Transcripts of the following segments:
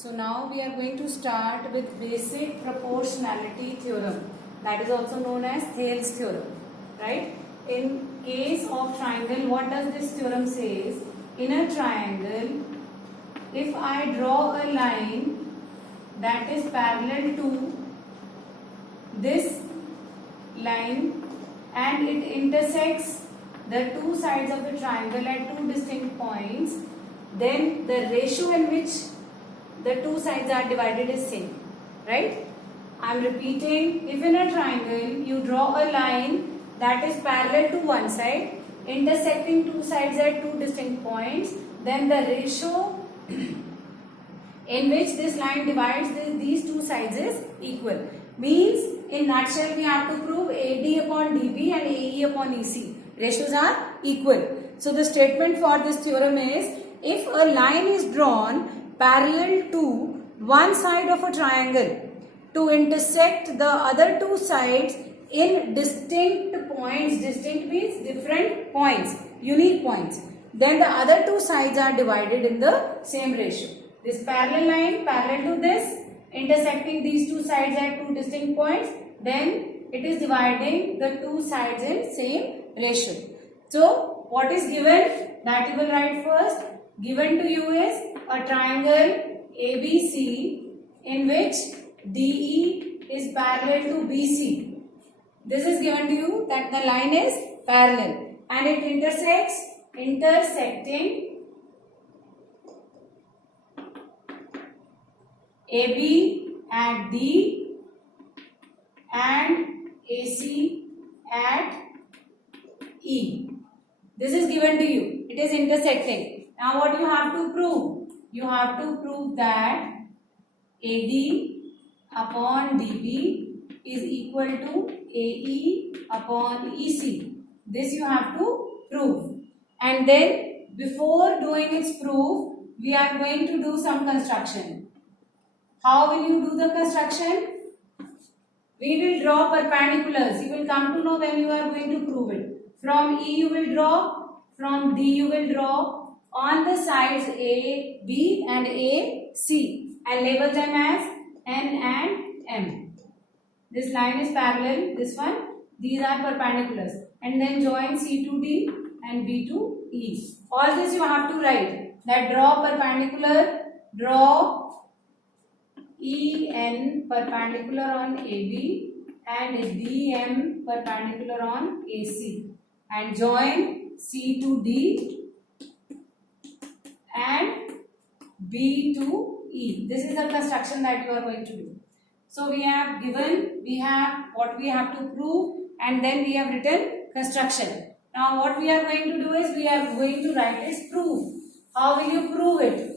So now we are going to start with basic proportionality theorem, that is also known as Thales theorem, right? In case of triangle, what does this theorem says? In a triangle, if I draw a line that is parallel to this line and it intersects the two sides of the triangle at two distinct points, then the ratio in which the two sides are divided is same, right? I am repeating, if in a triangle you draw a line that is parallel to one side intersecting two sides at two distinct points, then the ratio in which this line divides these two sides is equal. Means, in nutshell, we have to prove AD upon DB and AE upon EC. Ratios are equal. So the statement for this theorem is, if a line is drawn parallel to one side of a triangle to intersect the other two sides in distinct points, distinct means different points, unique points, then the other two sides are divided in the same ratio. This parallel line parallel to this intersecting these two sides at two distinct points, then it is dividing the two sides in same ratio. So what is given, that you will write first. Given to you is a triangle ABC in which DE is parallel to BC. This is given to you, that the line is parallel and it intersecting AB at D and AC at E. This is given to you. It is intersecting. Now what you have to prove? You have to prove that AD upon DB is equal to AE upon EC. This you have to prove. And then before doing its proof, we are going to do some construction. How will you do the construction? We will draw perpendiculars. You will come to know when you are going to prove it. From E you will draw, from D you will draw on the sides A, B and A, C, and label them as N and M. This line is parallel, this one, these are perpendiculars, and then join C to D and B to E. All this you have to write, that draw perpendicular, draw EN perpendicular on AB and DM perpendicular on AC, and join C to D and B to E. This is the construction that you are going to do. So we have given, we have what we have to prove, and then we have written construction. Now what we are going to do is, we are going to write is proof. How will you prove it?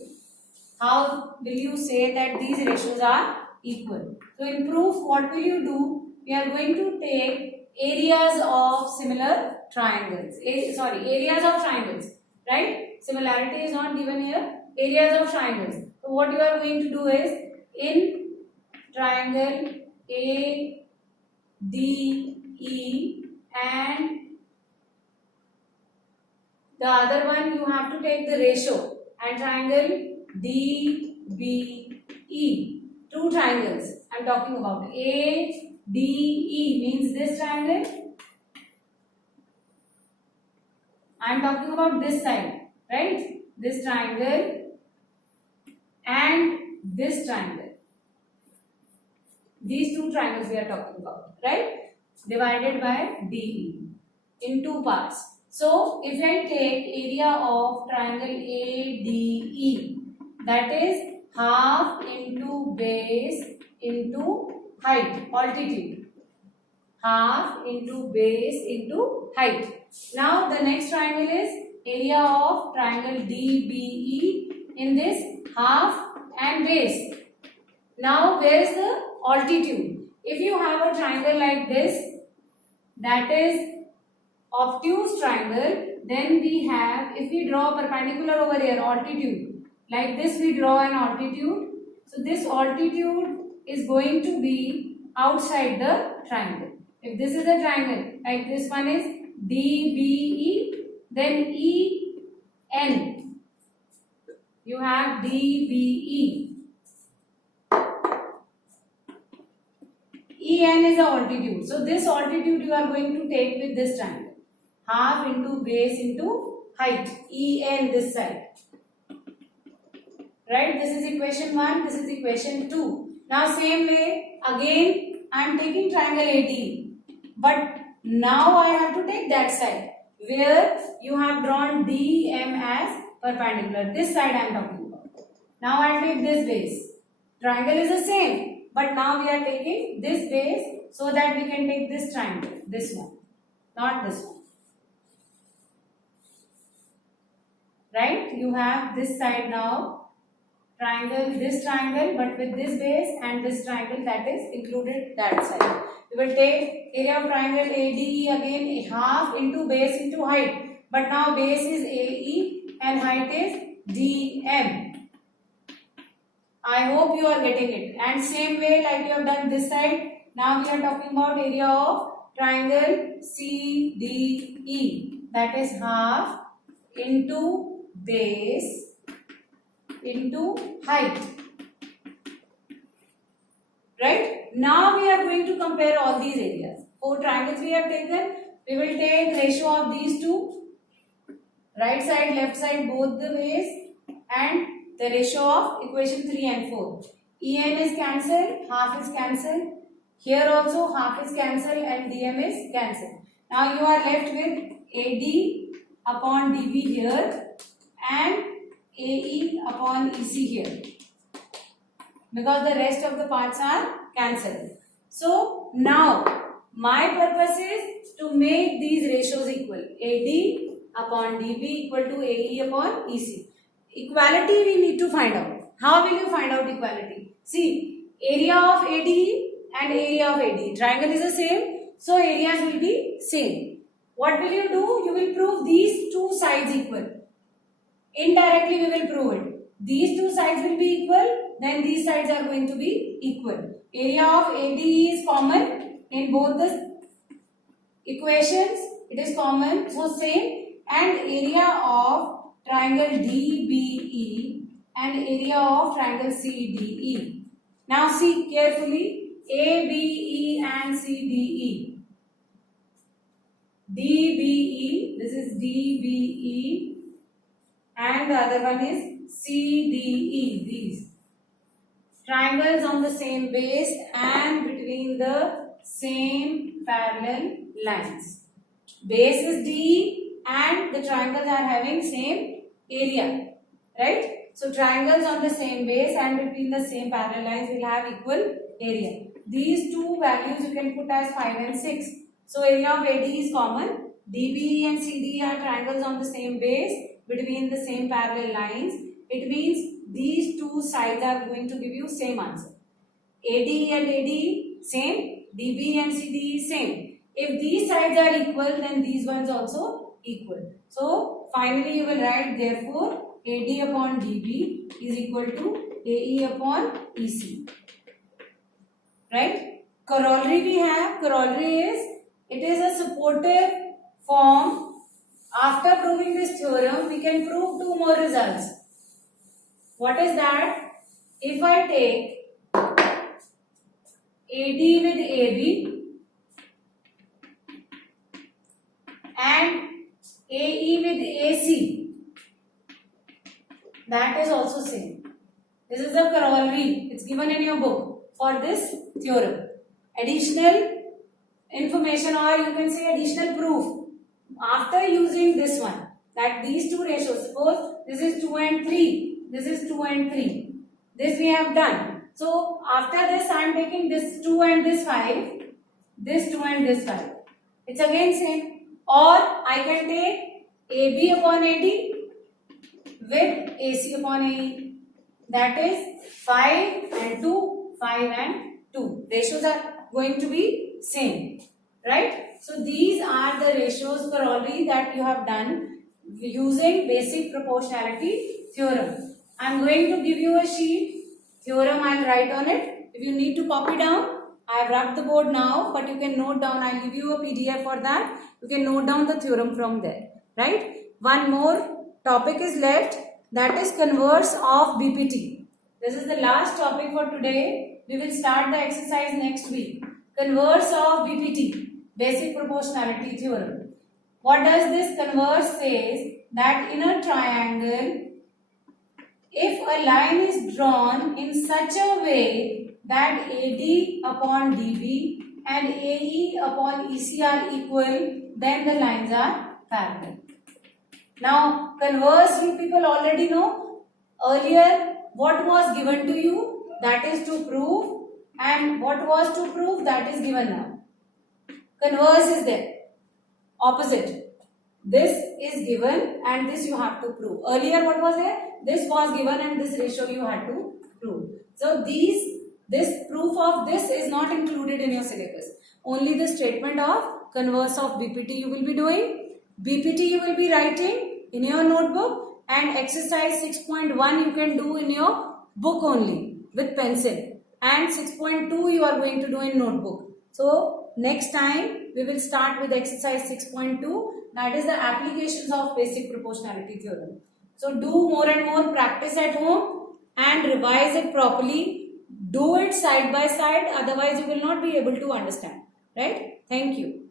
How will you say that these ratios are equal? So in proof, what will you do? We are going to take areas of similar triangles. Areas of triangles, right? Similarity is not given here. Areas of triangles. So what you are going to do is, in triangle A, D, E and the other one you have to take the ratio, and triangle D, B, E. Two triangles I am talking about. A, D, E means this triangle. I am talking about this side. Right? This triangle and this triangle. These two triangles we are talking about, right? Divided by DE in two parts. So, if I take area of triangle ADE, that is half into base into height, altitude. Half into base into height. Now, the next triangle is area of triangle DBE in this half and base. Now where is the altitude? If you have a triangle like this, that is obtuse triangle, then we have, if we draw perpendicular over here, altitude, like this we draw an altitude. So this altitude is going to be outside the triangle. If this is a triangle, like this one is DBE, then EN, you have DBE. En is the altitude. So this altitude you are going to take with this triangle. Half into base into height. En this side. Right? This is equation 1. This is equation 2. Now same way, again I am taking triangle AD. But now I have to take that side, where you have drawn DM as perpendicular. This side I am talking about. Now I will take this base. Triangle is the same, but now we are taking this base so that we can take this triangle. This one, not this one. Right? You have this side now. Triangle, this triangle, but with this base and this triangle that is included that side. We will take area of triangle ADE again, half into base into height. But now base is AE and height is DM. I hope you are getting it. And same way like you have done this side, now we are talking about area of triangle CDE. That is half into base into height. Right? Now we are going to compare all these areas. 4 triangles we have taken. We will take ratio of these two. Right side, left side, both the ways. And the ratio of equation 3 and 4. En is cancelled, half is cancelled. Here also half is cancelled and dm is cancelled. Now you are left with AD upon dB here and AE upon EC here, because the rest of the parts are cancelled. So now my purpose is to make these ratios equal. AD upon dB equal to AE upon EC. Equality we need to find out. How will you find out equality? See, area of AD and area of AD. Triangle is the same, so areas will be same. What will you do? You will prove these two sides equal. Indirectly we will prove it. These two sides will be equal, then these sides are going to be equal. Area of ADE is common in both the equations. It is common, so same. And area of triangle DBE and area of triangle CDE. Now see carefully, ABE and CDE. DBE, this is DBE. And the other one is CDE, these. Triangles on the same base and between the same parallel lines. Base is DE and the triangles are having same area. Right? So triangles on the same base and between the same parallel lines will have equal area. These two values you can put as 5 and 6. So area of AD is common. DBE and CDE are triangles on the same base between the same parallel lines. It means these two sides are going to give you same answer. AD and AD same, DB and CDE same. If these sides are equal, then these ones also equal. So finally you will write therefore AD upon DB is equal to AE upon EC. Right? Corollary we have. Corollary is, it is a supportive form. After proving this theorem, we can prove 2 more results. What is that? If I take AD with AB and AE with AC, that is also same. This is the corollary. It's given in your book for this theorem. Additional information, or you can say additional proof. After using this one, that these two ratios, suppose this is 2 and 3, this is 2 and 3, this we have done. So after this I am taking this 2 and this 5, this 2 and this 5. It's again same. Or I can take AB upon AD with AC upon AE. That is 5 and 2, 5 and 2. Ratios are going to be same. Right? So these are the ratios corollary that you have done using basic proportionality theorem. I am going to give you a sheet. Theorem I will write on it. If you need to copy down, I have rubbed the board now, but you can note down. I will give you a PDF for that. You can note down the theorem from there. Right? One more topic is left, that is converse of BPT. This is the last topic for today. We will start the exercise next week. converse of BPT, basic proportionality theorem. What does this converse says? That in a triangle, if a line is drawn in such a way that AD upon DB and AE upon EC are equal, then the lines are parallel. Now, converse you people already know. Earlier, what was given to you? That is to prove, and what was to prove? That is given now. Converse is there. Opposite. This is given and this you have to prove. Earlier what was there? This was given and this ratio you had to prove. So this proof of this is not included in your syllabus. Only the statement of converse of BPT you will be doing. BPT you will be writing in your notebook, and exercise 6.1 you can do in your book only with pencil, and 6.2 you are going to do in notebook. So next time we will start with exercise 6.2, that is the applications of basic proportionality theorem. So do more and more practice at home and revise it properly. Do it side by side, otherwise you will not be able to understand. Right? Thank you.